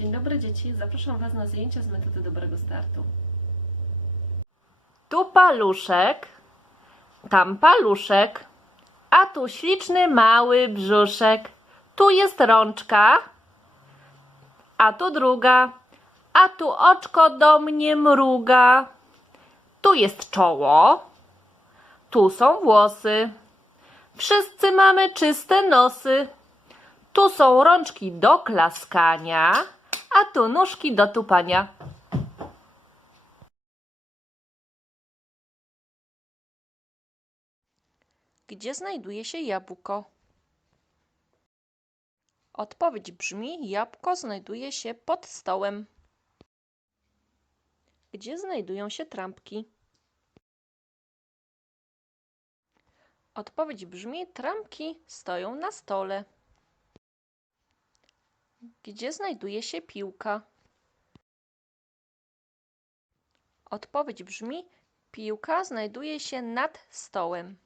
Dzień dobry dzieci, zapraszam Was na zajęcia z metody dobrego startu. Tu paluszek, tam paluszek, a tu śliczny mały brzuszek. Tu jest rączka, a tu druga, a tu oczko do mnie mruga. Tu jest czoło, tu są włosy. Wszyscy mamy czyste nosy. Tu są rączki do klaskania, a tu nóżki do tupania. Gdzie znajduje się jabłko? Odpowiedź brzmi: Jabłko znajduje się pod stołem. Gdzie znajdują się trampki? Odpowiedź brzmi: Trampki stoją na stole. Gdzie znajduje się piłka? Odpowiedź brzmi: Piłka znajduje się nad stołem.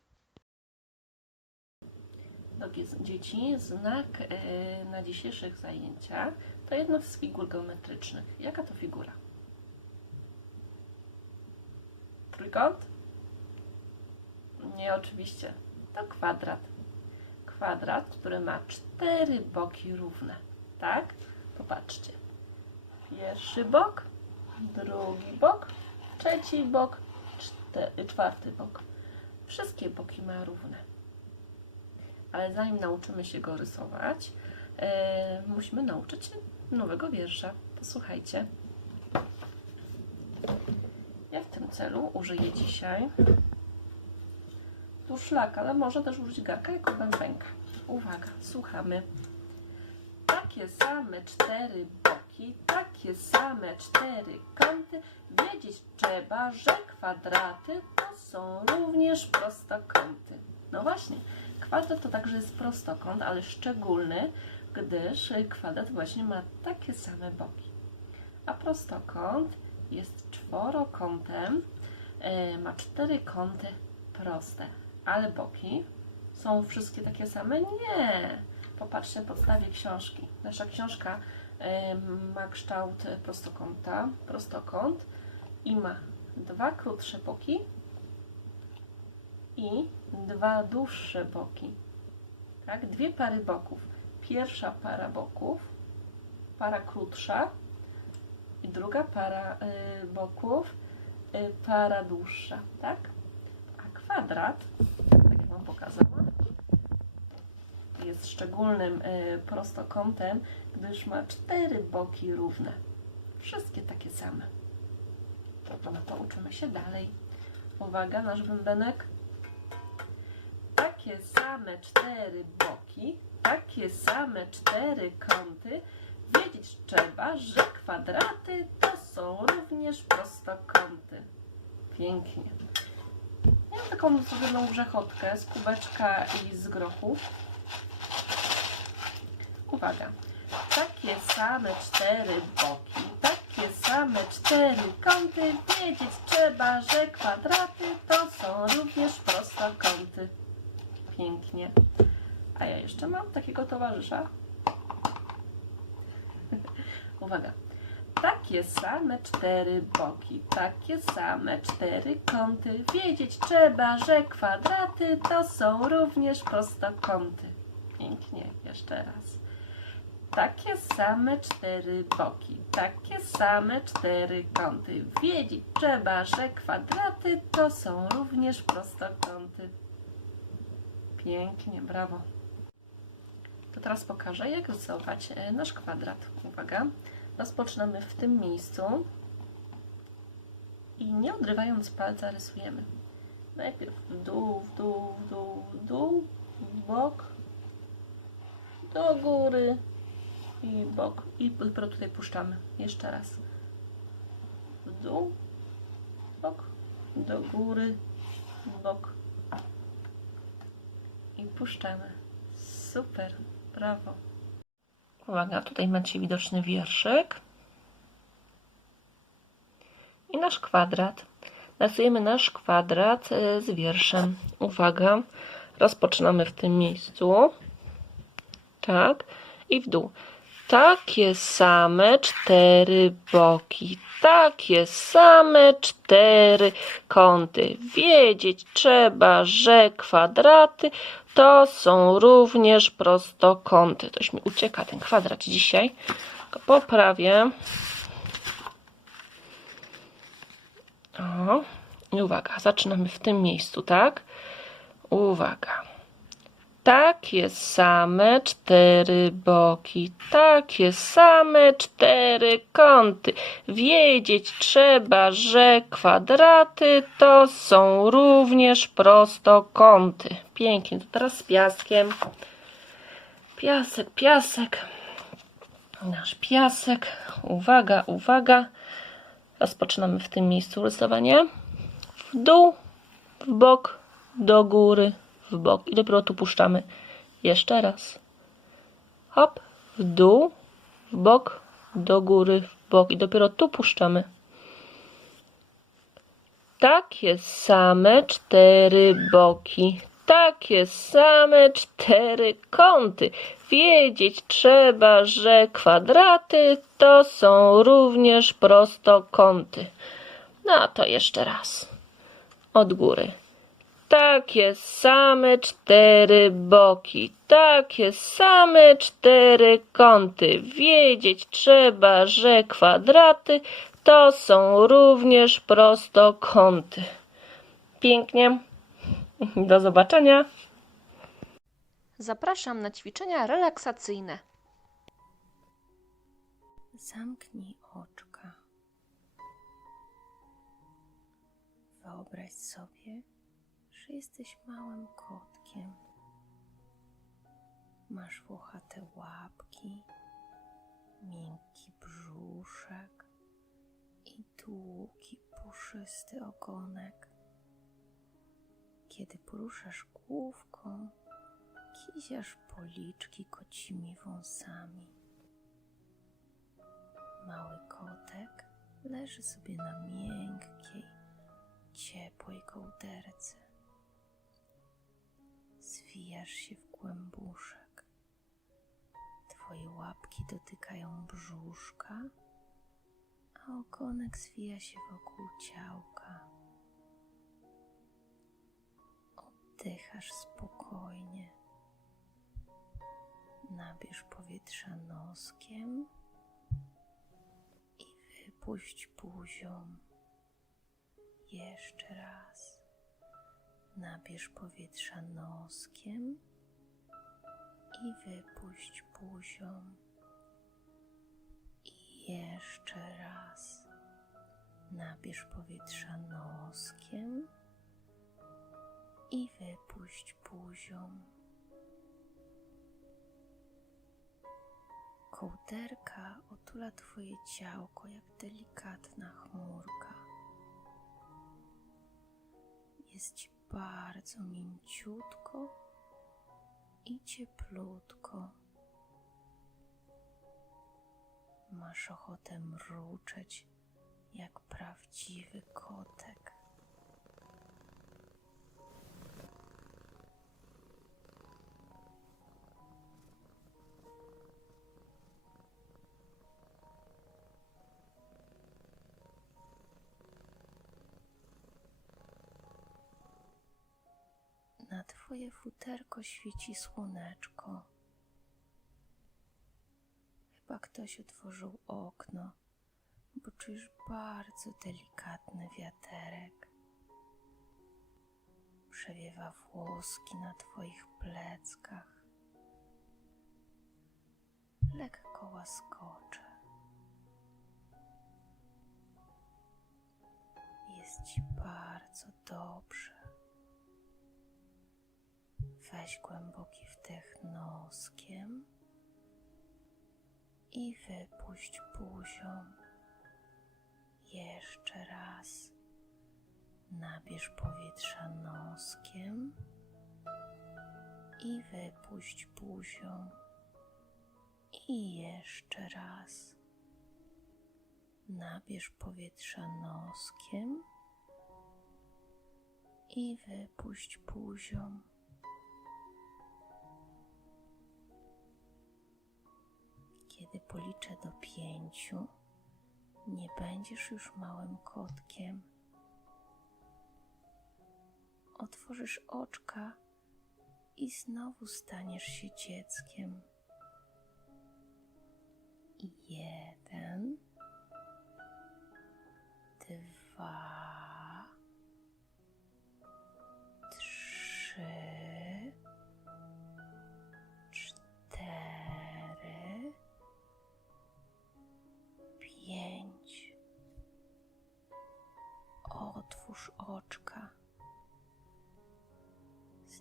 Drogie dzieci, znak e, na dzisiejszych zajęciach to jedna z figur geometrycznych. Jaka to figura? Trójkąt? Nie, oczywiście. To kwadrat. Kwadrat, który ma cztery boki równe. Tak? Popatrzcie. Pierwszy bok, drugi bok, trzeci bok, czwarty bok. Wszystkie boki ma równe ale zanim nauczymy się go rysować, e, musimy nauczyć się nowego wiersza. Posłuchajcie. Ja w tym celu użyję dzisiaj tu szlak, ale można też użyć garka jako bębenka. Uwaga, słuchamy. Takie same cztery boki, takie same cztery kąty. Wiedzieć trzeba, że kwadraty to są również prostokąty. No właśnie, kwadrat to także jest prostokąt, ale szczególny, gdyż kwadrat właśnie ma takie same boki. A prostokąt jest czworokątem, e, ma cztery kąty proste, ale boki są wszystkie takie same? Nie. Popatrzcie na podstawie książki. Nasza książka ma kształt prostokąta, prostokąt i ma dwa krótsze boki i dwa dłuższe boki. Tak? Dwie pary boków. Pierwsza para boków, para krótsza i druga para y, boków, y, para dłuższa. Tak? A kwadrat, tak jak Wam pokazałam, jest szczególnym y, prostokątem, gdyż ma cztery boki równe. Wszystkie takie same. No to uczymy się dalej. Uwaga, nasz bębenek takie same cztery boki, takie same cztery kąty, wiedzieć trzeba, że kwadraty to są również prostokąty. Pięknie. Ja mam taką zrobioną grzechotkę z kubeczka i z grochu. Uwaga. Takie same cztery boki, takie same cztery kąty, wiedzieć trzeba, że kwadraty to są również prostokąty pięknie. A ja jeszcze mam takiego towarzysza. Uwaga. Takie same cztery boki, takie same cztery kąty. Wiedzieć trzeba, że kwadraty to są również prostokąty. Pięknie, jeszcze raz. Takie same cztery boki, takie same cztery kąty. Wiedzieć trzeba, że kwadraty to są również prostokąty. Pięknie, brawo. To teraz pokażę, jak rysować e, nasz kwadrat. Uwaga, rozpoczynamy w tym miejscu i nie odrywając palca rysujemy. Najpierw w dół, w dół, w dół, w dół, w bok, do góry i bok. I dopiero tutaj puszczamy. Jeszcze raz. W dół, bok, do góry, bok i puszczamy. Super, brawo. Uwaga, tutaj macie widoczny wierszyk. I nasz kwadrat. Rysujemy nasz kwadrat e, z wierszem. Uwaga, rozpoczynamy w tym miejscu. Tak, i w dół. Takie same cztery boki, takie same cztery kąty. Wiedzieć trzeba, że kwadraty to są również prostokąty. Toś mi ucieka ten kwadrat dzisiaj. Go poprawię. O, i uwaga, zaczynamy w tym miejscu, tak? Uwaga. Takie same cztery boki, takie same cztery kąty. Wiedzieć trzeba, że kwadraty to są również prostokąty. Pięknie, to teraz z piaskiem. Piasek, piasek. Nasz piasek. Uwaga, uwaga. Rozpoczynamy w tym miejscu rysowanie. W dół, w bok, do góry, w bok. I dopiero tu puszczamy. Jeszcze raz. Hop, w dół, w bok, do góry, w bok. I dopiero tu puszczamy. Takie same cztery boki, takie same cztery kąty. Wiedzieć trzeba, że kwadraty to są również prostokąty. No to jeszcze raz. Od góry. Takie same cztery boki, takie same cztery kąty. Wiedzieć trzeba, że kwadraty to są również prostokąty. Pięknie. Do zobaczenia. Zapraszam na ćwiczenia relaksacyjne. Zamknij oczka. Wyobraź sobie, że jesteś małym kotkiem. Masz włochate łapki, miękki brzuszek i długi, puszysty ogonek. Kiedy poruszasz główką, kiziasz policzki kocimi wąsami. Mały kotek leży sobie na miękkiej, ciepłej kołderce. Zwijasz się w głębuszek. Twoje łapki dotykają brzuszka, a ogonek zwija się wokół ciałka. Oddychasz spokojnie. Nabierz powietrza noskiem i wypuść buzią. Jeszcze raz. Nabierz powietrza noskiem i wypuść buzią. I jeszcze raz. Nabierz powietrza noskiem i wypuść buzią. Kołderka otula Twoje ciałko jak delikatna chmurka. Jest Ci bardzo mięciutko i cieplutko. Masz ochotę mruczeć jak prawdziwy kotek. Na twoje futerko świeci słoneczko. Chyba ktoś otworzył okno, bo czujesz bardzo delikatny wiaterek. Przewiewa włoski na twoich pleckach. Lekko łaskocze. Jest ci bardzo dobrze. Weź głęboki wdech noskiem i wypuść buzią. Jeszcze raz. Nabierz powietrza noskiem i wypuść buzią. I jeszcze raz. Nabierz powietrza noskiem i wypuść buzią. Kiedy policzę do pięciu, nie będziesz już małym kotkiem. Otworzysz oczka i znowu staniesz się dzieckiem. Jeden, dwa,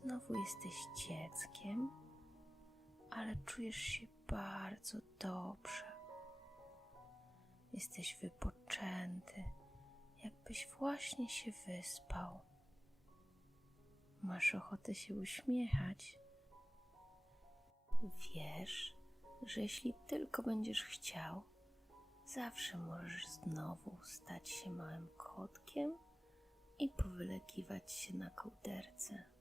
Znowu jesteś dzieckiem, ale czujesz się bardzo dobrze. Jesteś wypoczęty, jakbyś właśnie się wyspał. Masz ochotę się uśmiechać. Wiesz, że jeśli tylko będziesz chciał, zawsze możesz znowu stać się małym kotkiem i powylekiwać się na kołderce.